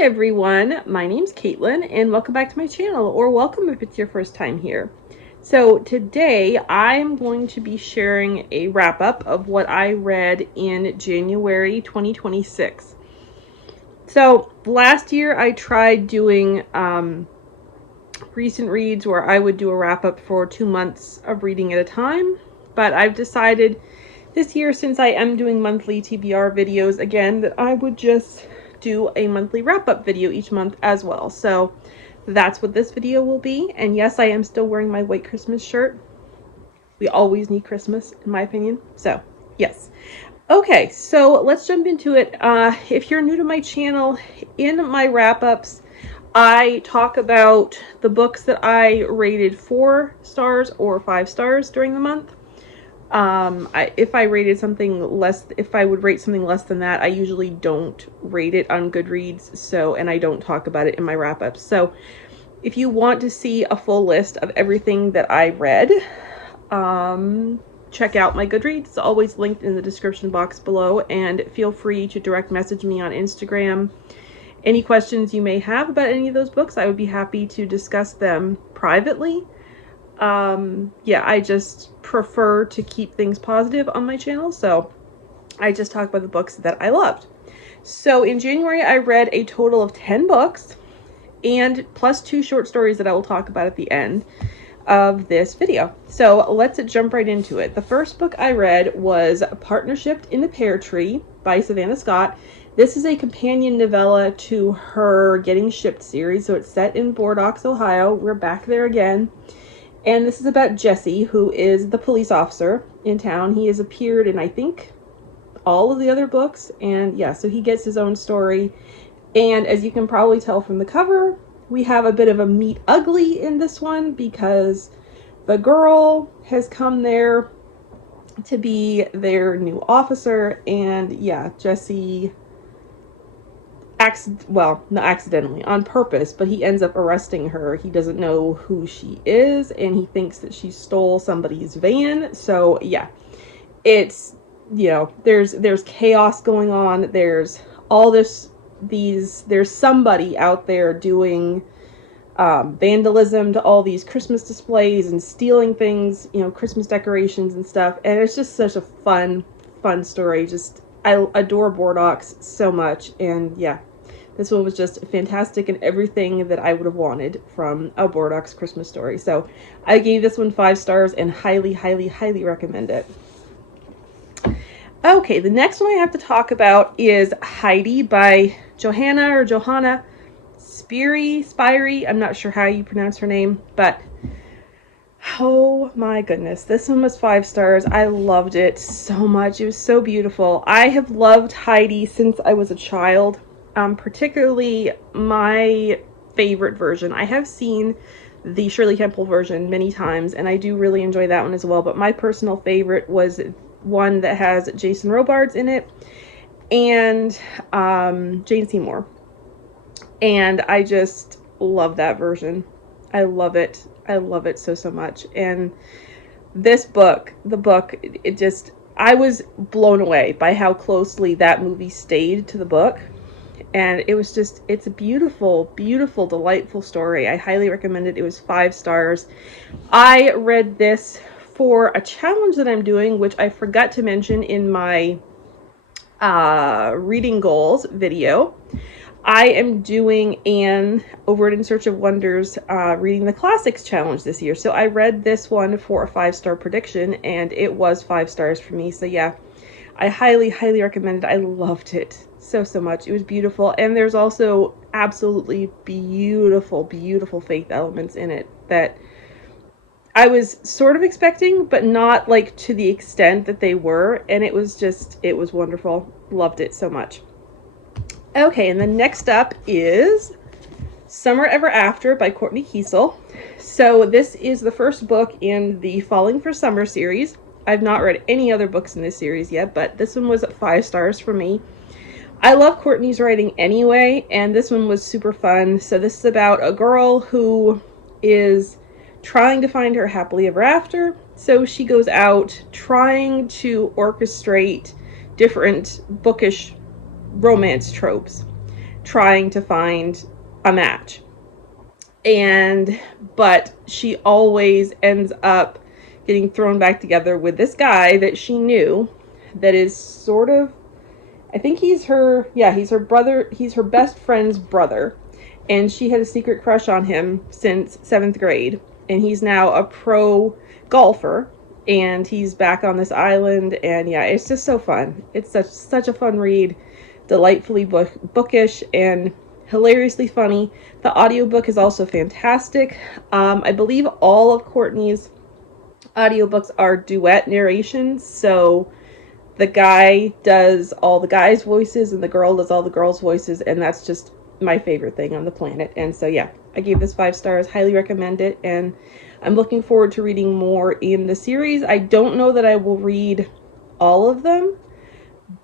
everyone, my name's Caitlyn and welcome back to my channel, or welcome if it's your first time here. So today I'm going to be sharing a wrap-up of what I read in January 2026. So last year I tried doing recent reads where I would do a wrap-up for 2 months of reading at a time, but I've decided this year, since I am doing monthly TBR videos again, that I would just do a monthly wrap-up video each month as well. So that's what this video will be. And yes, I am still wearing my white Christmas shirt. We always need Christmas, in my opinion. So yes. Okay, so let's jump into it. If you're new to my channel, in my wrap-ups, I talk about the books that I rated 4 stars or 5 stars during the month. If I rated something less, if I would rate something less than that, I usually don't rate it on Goodreads, and I don't talk about it in my wrap-ups. So if you want to see a full list of everything that I read, check out my Goodreads. It's always linked in the description box below, and feel free to direct message me on Instagram. Any questions you may have about any of those books, I would be happy to discuss them privately. Yeah, I just prefer to keep things positive on my channel, so I just talk about the books that I loved. So in January, I read a total of 10 books, and plus 2 short stories that I will talk about at the end of this video. So let's jump right into it. The first book I read was Partnership in the Pear Tree by Savannah Scott. This is a companion novella to her Getting Shipped series, so it's set in Bordeaux, Ohio. We're back there again. And this is about Jesse, who is the police officer in town. He has appeared in, I think, all of the other books. And yeah, so he gets his own story. And as you can probably tell from the cover, we have a bit of a meet ugly in this one, because the girl has come there to be their new officer. And yeah, Jesse, well, not accidentally, on purpose, but he ends up arresting her. He doesn't know who she is, and he thinks that she stole somebody's van. So yeah, it's, you know, there's chaos going on. There's all there's somebody out there doing vandalism to all these Christmas displays and stealing things, you know, Christmas decorations and stuff. And it's just such a fun story. Just, I adore Bordeaux so much. And yeah, this one was just fantastic and everything that I would have wanted from a Bordeaux Christmas story. So I gave this one 5 stars and highly recommend it. Okay, the next one I have to talk about is Heidi by Johanna Spyri. I'm not sure how you pronounce her name, but oh my goodness, this one was 5 stars. I loved it so much. It was so beautiful. I have loved Heidi since I was a child, particularly my favorite version. I have seen the Shirley Temple version many times, and I do really enjoy that one as well, but my personal favorite was one that has Jason Robards in it and Jane Seymour. And I just love that version. I love it. I love it so much. And this book, I was blown away by how closely that movie stayed to the book. And it was just, it's a beautiful, delightful story. I highly recommend it. It was 5 stars. I read this for a challenge that I'm doing, which I forgot to mention in my reading goals video. I am doing an Over in Search of Wonders reading the classics challenge this year. So I read this one for a 5-star prediction, and it was 5 stars for me. So yeah, I highly recommend it. I loved it so much. It was beautiful. And there's also absolutely beautiful faith elements in it that I was sort of expecting, but not like to the extent that they were. And it was wonderful. Loved it so much. Okay, and then next up is Summer Ever After by Kortney Keisel. So this is the first book in the Falling for Summer series. I've not read any other books in this series yet, but this one was 5 stars for me. I love Kortney's writing anyway, and this one was super fun. So this is about a girl who is trying to find her happily ever after. So she goes out trying to orchestrate different bookish romance tropes, trying to find a match. But she always ends up getting thrown back together with this guy that she knew that is sort of, I think he's her brother, he's her best friend's brother. And she had a secret crush on him since 7th grade. And he's now a pro golfer. And he's back on this island. And yeah, it's just so fun. It's such a fun read. Delightfully bookish and hilariously funny. The audiobook is also fantastic. I believe all of Kortney's audiobooks are duet narrations. So the guy does all the guys' voices and the girl does all the girls' voices. And that's just my favorite thing on the planet. And so yeah, I gave this 5 stars, highly recommend it, and I'm looking forward to reading more in the series. I don't know that I will read all of them,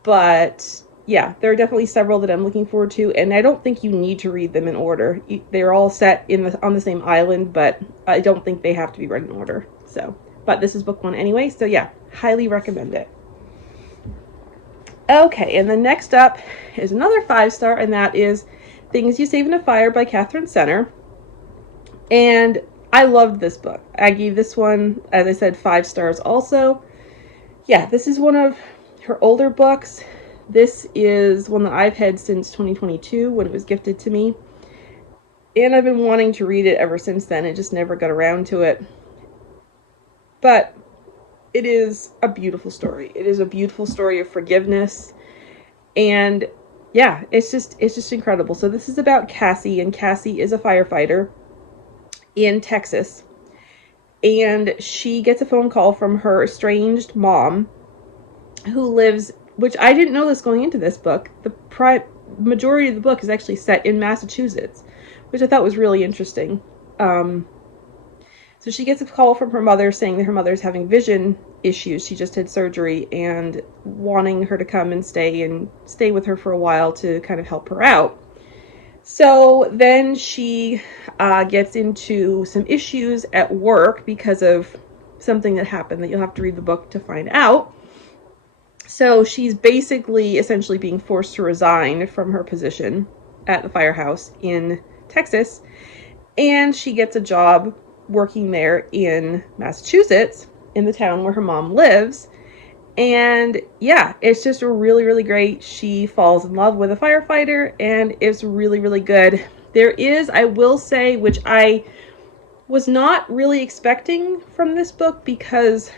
but yeah, there are definitely several that I'm looking forward to, and I don't think you need to read them in order. They're all set on the same island, but I don't think they have to be read in order. So, but this is book 1 anyway, so yeah, highly recommend it. Okay, and then next up is another 5-star, and that is Things You Save in a Fire by Katherine Center. And I loved this book. I gave this one, as I said, 5 stars also. Yeah, this is one of her older books. This is one that I've had since 2022 when it was gifted to me. And I've been wanting to read it ever since then. I just never got around to it. But it is a beautiful story. It is a beautiful story of forgiveness. And yeah, it's just incredible. So this is about Cassie, and Cassie is a firefighter in Texas. And she gets a phone call from her estranged mom, who lives, which I didn't know this going into this book. The majority of the book is actually set in Massachusetts, which I thought was really interesting. So she gets a call from her mother saying that her mother's having vision issues. She just had surgery and wanting her to come and stay with her for a while to kind of help her out. So then she gets into some issues at work because of something that happened that you'll have to read the book to find out. So she's essentially being forced to resign from her position at the firehouse in Texas. And she gets a job working there in Massachusetts, in the town where her mom lives. And yeah, it's just really, really great. She falls in love with a firefighter, and it's really, really good. There is, I will say, which I was not really expecting from this book because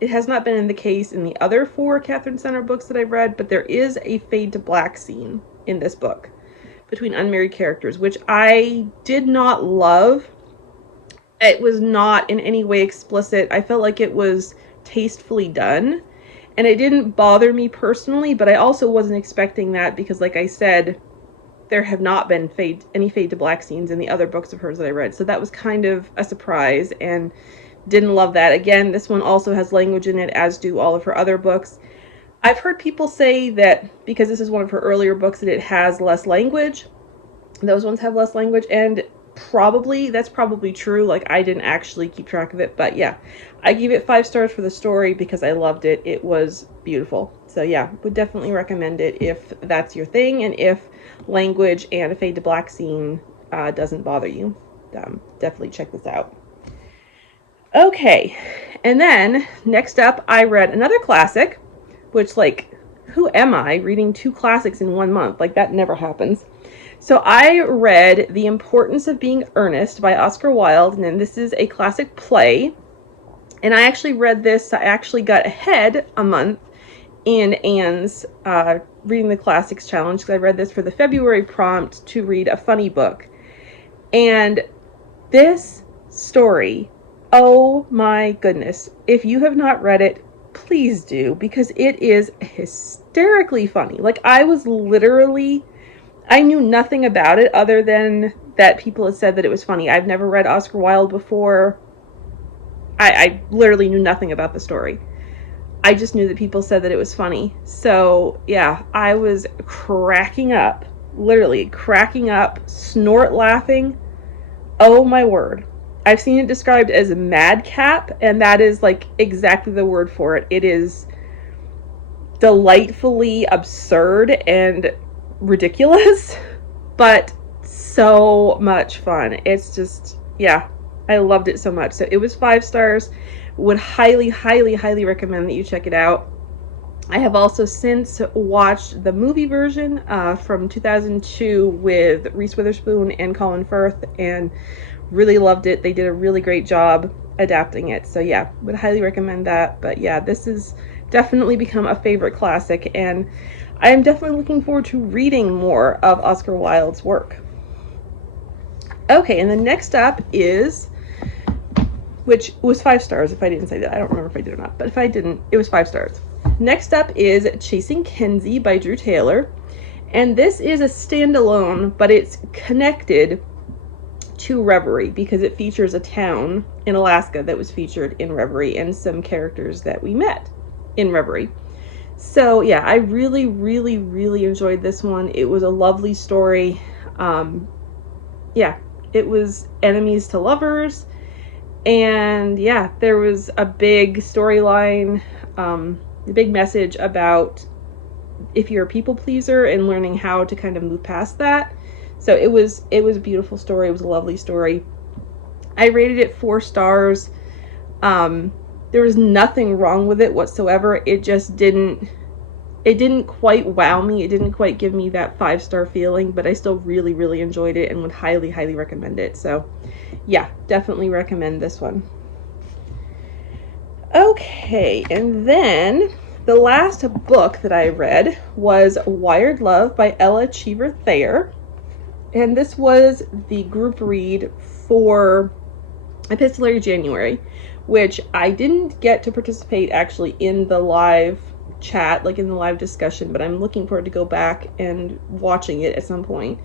it has not been the case in the other 4 Katherine Center books that I've read, but there is a fade to black scene in this book between unmarried characters, which I did not love. It was not in any way explicit. I felt like it was tastefully done, and it didn't bother me personally, but I also wasn't expecting that because, like I said, there have not been any fade to black scenes in the other books of hers that I read. So that was kind of a surprise, and didn't love that. Again, this one also has language in it, as do all of her other books. I've heard people say that because this is one of her earlier books that it has less language. Those ones have less language, and that's probably true. Like, I didn't actually keep track of it, but yeah, I gave it 5 stars for the story because I loved it. It was beautiful. So yeah, would definitely recommend it if that's your thing, and if language and a fade to black scene doesn't bother you. Definitely check this out. Okay, and then next up I read another classic, which, like, who am I reading 2 classics in 1 month? Like, that never happens. So I read The Importance of Being Earnest by Oscar Wilde, and this is a classic play. And I actually read this, I actually got ahead a month in Anne's Reading the Classics Challenge, because I read this for the February prompt to read a funny book. And this story, oh my goodness, if you have not read it, please do, because it is hysterically funny. Like, I knew nothing about it other than that people had said that it was funny. I've never read Oscar Wilde before. I literally knew nothing about the story. I just knew that people said that it was funny. So yeah, I was cracking up, literally cracking up, snort laughing. Oh my word. I've seen it described as a madcap, and that is like exactly the word for it. It is delightfully absurd and ridiculous. but so much fun. It's just, yeah, I loved it so much. So it was 5 stars. Would highly, highly, highly recommend that you check it out. I have also since watched the movie version from 2002 with Reese Witherspoon and Colin Firth, and really loved it. They did a really great job adapting it. So yeah, would highly recommend that. But yeah, this has definitely become a favorite classic, and I am definitely looking forward to reading more of Oscar Wilde's work. Okay, and the next up is, which was 5 stars if I didn't say that. I don't remember if I did or not, but if I didn't, it was 5 stars. Next up is Chasing Kenzie by Drew Taylor. And this is a standalone, but it's connected to Reverie because it features a town in Alaska that was featured in Reverie and some characters that we met in Reverie. So yeah, I really, really, really enjoyed this one. It was a lovely story. Yeah, it was enemies to lovers. And yeah, there was a big storyline, a big message about if you're a people pleaser and learning how to kind of move past that. So it was a beautiful story. It was a lovely story. I rated it 4 stars. There was nothing wrong with it whatsoever. It just didn't quite wow me. It didn't quite give me that 5-star feeling, but I still really, really enjoyed it and would highly, highly recommend it. So yeah, definitely recommend this one. Okay, and then the last book that I read was Wired Love by Ella Cheever Thayer. And this was the group read for Epistolary January, which I didn't get to participate actually in the live chat, like in the live discussion, but I'm looking forward to go back and watching it at some point.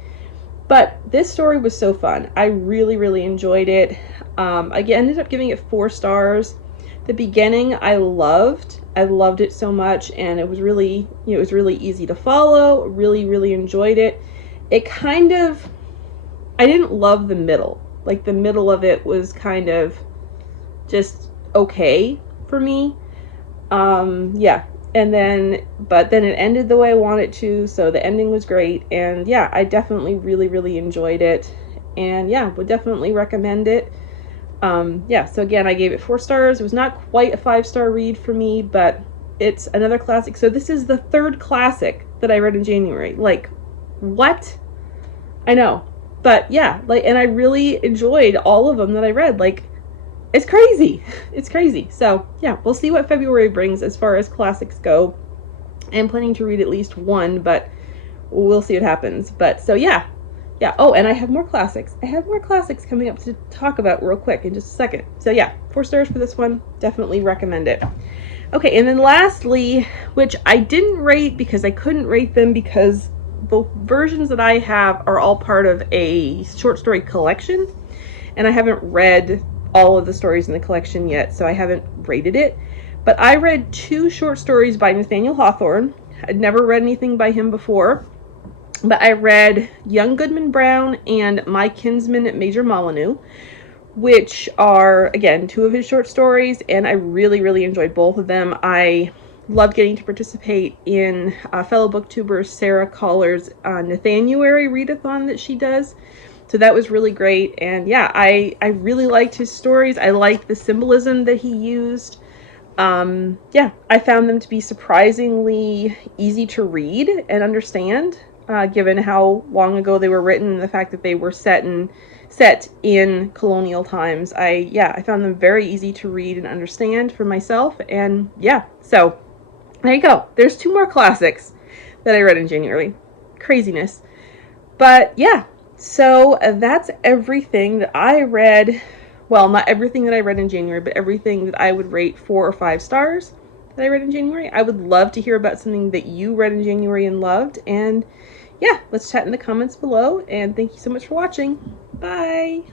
But this story was so fun. I really, really enjoyed it. I ended up giving it 4 stars. The beginning I loved it so much, and it was really, it was really easy to follow. Really, really enjoyed it. It kind of, I didn't love the middle. Like the middle of it was kind of just okay for me. Yeah. And then, but then it ended the way I wanted to, so the ending was great, and yeah, I definitely really, really enjoyed it, and yeah, would definitely recommend it. Yeah, so again, I gave it 4 stars. It was not quite a 5-star read for me, but it's another classic. So this is the 3rd classic that I read in January. Like, what? I know, but yeah, like, and I really enjoyed all of them that I read. Like, it's crazy. It's crazy. So yeah, we'll see what February brings as far as classics go. I'm planning to read at least 1, but we'll see what happens. But so yeah. Oh, and I have more classics. I have more classics coming up to talk about real quick in just a second. So yeah, 4 stars for this one. Definitely recommend it. Okay, and then lastly, which I didn't rate because I couldn't rate them because the versions that I have are all part of a short story collection, and I haven't read all of the stories in the collection yet, so I haven't rated it. But I read 2 short stories by Nathaniel Hawthorne. I'd never read anything by him before, but I read Young Goodman Brown and My Kinsman Major Molineux, which are, again, 2 of his short stories, and I really, really enjoyed both of them. I loved getting to participate in fellow booktuber Sarah Coller's Nathanuary readathon that she does. So that was really great, and yeah, I really liked his stories. I liked the symbolism that he used. Yeah, I found them to be surprisingly easy to read and understand, given how long ago they were written and the fact that they were set in colonial times. I found them very easy to read and understand for myself, and yeah, so there you go. There's 2 more classics that I read in January. Craziness. But yeah. So that's everything that I read. Well, not everything that I read in January, but everything that I would rate 4 or 5 stars that I read in January. I would love to hear about something that you read in January and loved. And yeah, let's chat in the comments below. And thank you so much for watching. Bye.